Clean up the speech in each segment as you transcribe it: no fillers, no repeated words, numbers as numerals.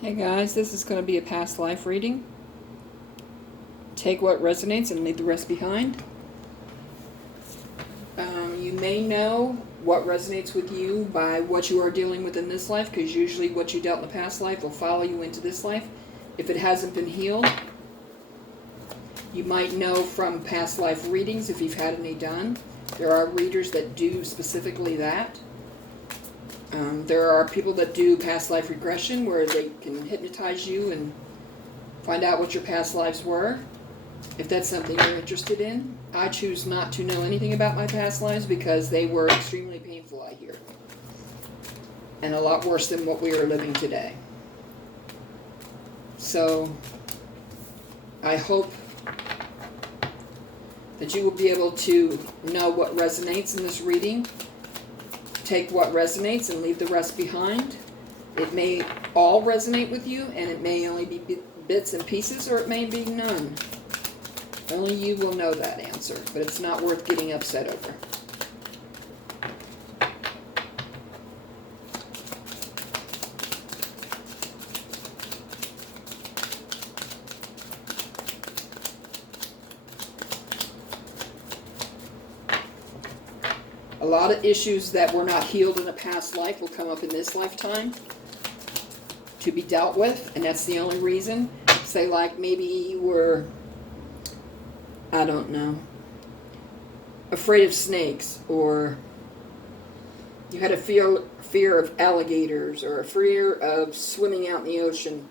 Hey guys, this is going to be a past life reading. Take what resonates and leave the rest behind. You may know what resonates with you by what you are dealing with in this life, because usually what you dealt in the past life will follow you into this life. If it hasn't been healed, you might know from past life readings if you've had any done. There are readers that do specifically that. There are people that do past life regression where they can hypnotize you and find out what your past lives were. If that's something you're interested in, I choose not to know anything about my past lives because they were extremely painful, I hear. And a lot worse than what we are living today. So, I hope that you will be able to know what resonates in this reading. Take what resonates and leave the rest behind. It may all resonate with you, and it may only be bits and pieces, or it may be none. Only you will know that answer, but it's not worth getting upset over. A lot of issues that were not healed in a past life will come up in this lifetime to be dealt with, and that's the only reason. Say like maybe you were, I don't know, afraid of snakes, or you had a fear of alligators, or a fear of swimming out in the ocean,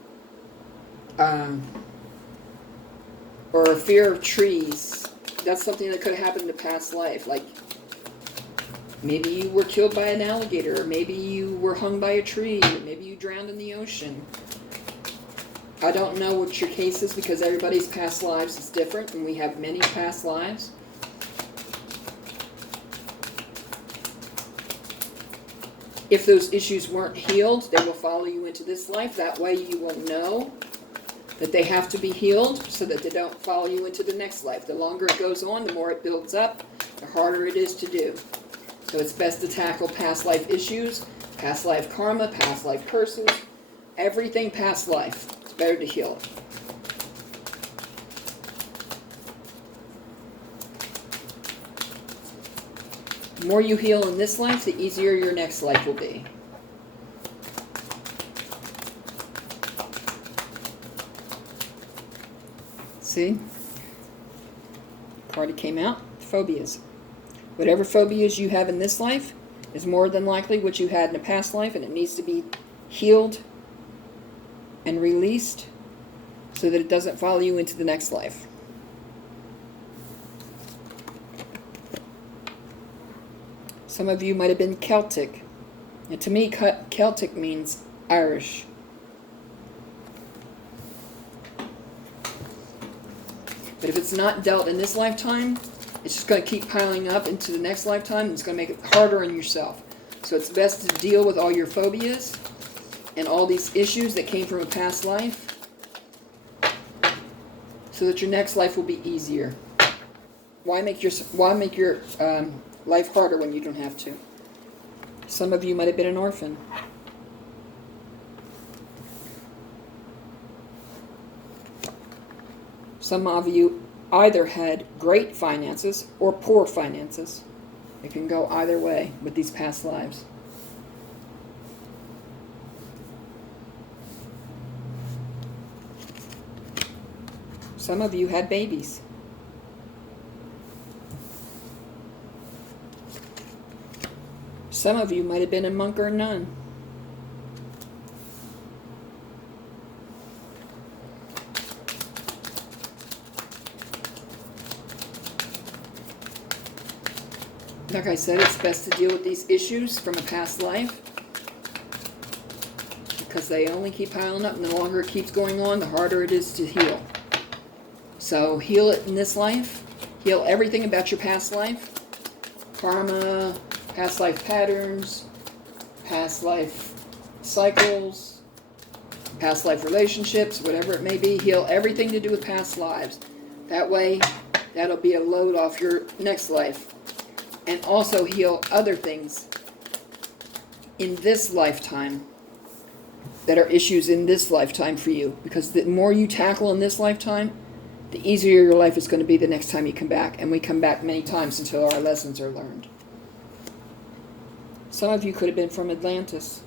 or a fear of trees. That's something that could have happened in a past life. Like maybe you were killed by an alligator, or maybe you were hung by a tree, or maybe you drowned in the ocean. I don't know what your case is because everybody's past lives is different, and we have many past lives. If those issues weren't healed, they will follow you into this life. That way you will know that they have to be healed so that they don't follow you into the next life. The longer it goes on, the more it builds up, the harder it is to do. So it's best to tackle past life issues, past life karma, past life curses, everything past life. It's better to heal it. The more you heal in this life, the easier your next life will be. See? Card came out. Phobias. Whatever phobias you have in this life is more than likely what you had in a past life, and it needs to be healed and released so that it doesn't follow you into the next life. Some of you might have been Celtic. And to me, Celtic means Irish. But if it's not dealt in this lifetime, it's just going to keep piling up into the next lifetime, and it's going to make it harder on yourself. So it's best to deal with all your phobias and all these issues that came from a past life so that your next life will be easier. Why make your life harder when you don't have to? Some of you might have been an orphan. Some of you either had great finances or poor finances. It can go either way with these past lives. Some of you had babies. Some of you might have been a monk or a nun. Like I said, it's best to deal with these issues from a past life because they only keep piling up, and the longer it keeps going on, the harder it is to heal. So heal it in this life. Heal everything about your past life. Karma, past life patterns, past life cycles, past life relationships, whatever it may be. Heal everything to do with past lives. That way, that'll be a load off your next life. And also heal other things in this lifetime that are issues in this lifetime for you. Because the more you tackle in this lifetime, the easier your life is going to be the next time you come back. And we come back many times until our lessons are learned. Some of you could have been from Atlantis.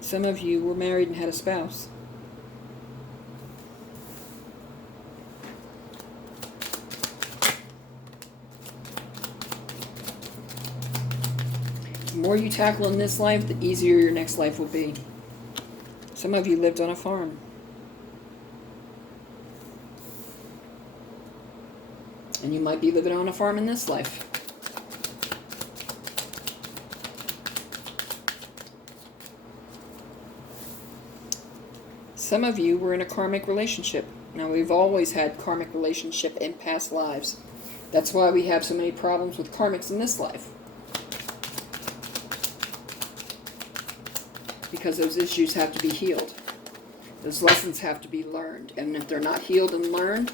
Some of you were married and had a spouse. The more you tackle in this life, the easier your next life will be. Some of you lived on a farm. And you might be living on a farm in this life. Some of you were in a karmic relationship. Now, we've always had karmic relationship in past lives. That's why we have so many problems with karmics in this life. Because those issues have to be healed. Those lessons have to be learned. And if they're not healed and learned,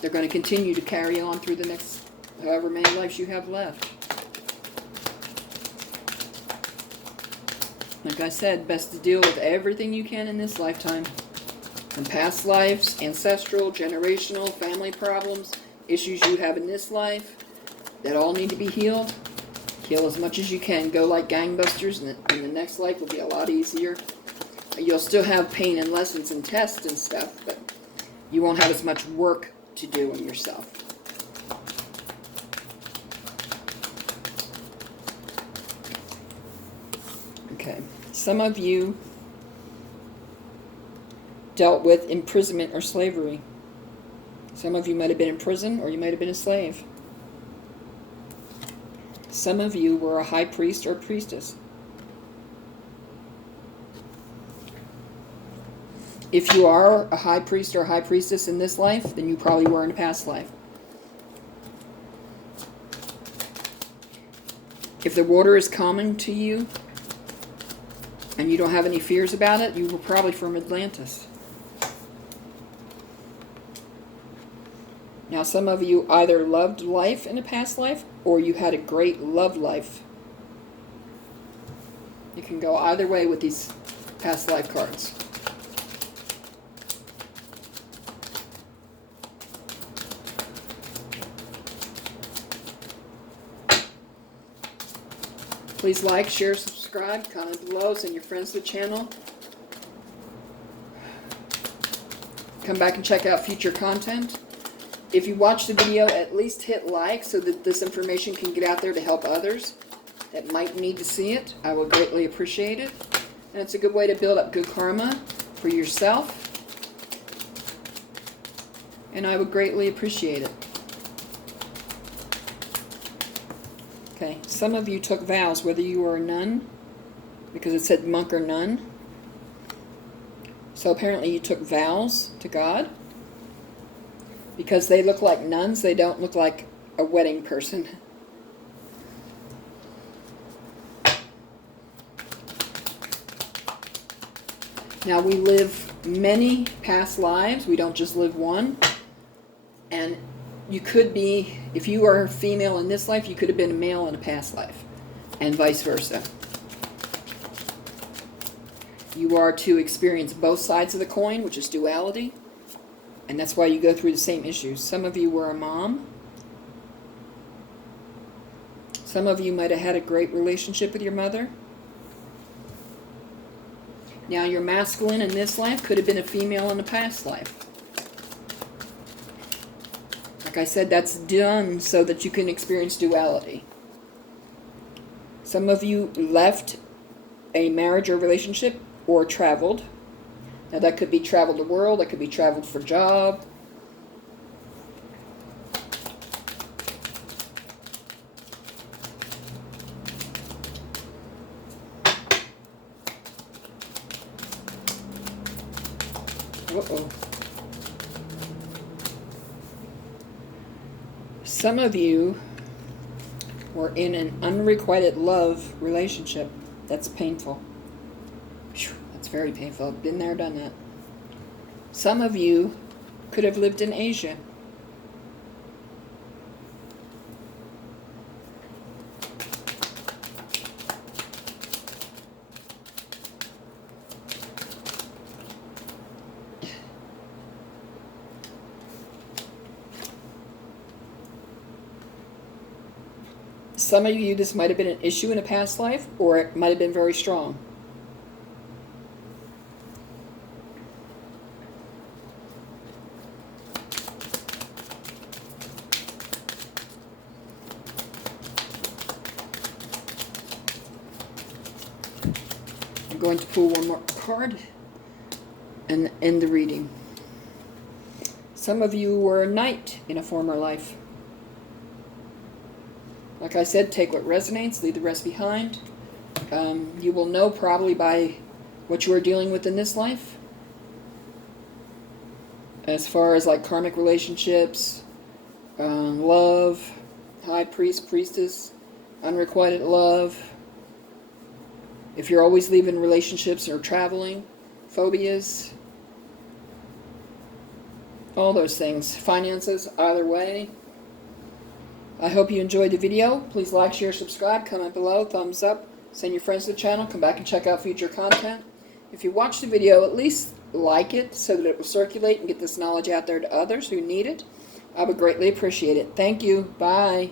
they're going to continue to carry on through the next however many lives you have left. Like I said, best to deal with everything you can in this lifetime. From past lives, ancestral, generational, family problems, issues you have in this life that all need to be healed. Heal as much as you can. Go like gangbusters, and the next life will be a lot easier. You'll still have pain and lessons and tests and stuff, but you won't have as much work to do in yourself. Okay, some of you dealt with imprisonment or slavery. Some of you might have been in prison, or you might have been a slave. Some of you were a high priest or priestess. If you are a high priest or high priestess in this life, then you probably were in a past life. If the water is common to you, and you don't have any fears about it, you were probably from Atlantis. Now, some of you either loved life in a past life, or you had a great love life. You can go either way with these past life cards. Please like, share, subscribe, comment below, send your friends to the channel. Come back and check out future content. If you watch the video, at least hit like so that this information can get out there to help others that might need to see it. I will greatly appreciate it. And it's a good way to build up good karma for yourself. And I would greatly appreciate it. Okay, some of you took vows, whether you were a nun, because it said monk or nun. So apparently you took vows to God. Because they look like nuns, they don't look like a wedding person. Now, we live many past lives. We don't just live one. And you could be, if you are a female in this life, you could have been a male in a past life. And vice versa. You are to experience both sides of the coin, which is duality. And that's why you go through the same issues. Some of you were a mom. Some of you might have had a great relationship with your mother. Now, your masculine in this life could have been a female in a past life. Like I said, that's done so that you can experience duality. Some of you left a marriage or relationship or traveled. Now, that could be traveled the world, that could be traveled for job. Uh-oh. Some of you were in an unrequited love relationship. That's painful. Whew, that's very painful. I've been there, done that. Some of you could have lived in Asia. some of you, this might have been an issue in a past life, or it might have been very strong. I'm going to pull one more card and end the reading. Some of you were a knight in a former life. Like I said, take what resonates, leave the rest behind. You will know probably by what you are dealing with in this life. As far as like karmic relationships, love, high priest, priestess, unrequited love. If you're always leaving relationships or traveling, phobias, all those things. Finances, either way. I hope you enjoyed the video. Please like, share, subscribe, comment below, thumbs up, send your friends to the channel, come back and check out future content. If you watch the video, at least like it so that it will circulate and get this knowledge out there to others who need it. I would greatly appreciate it. Thank you. Bye.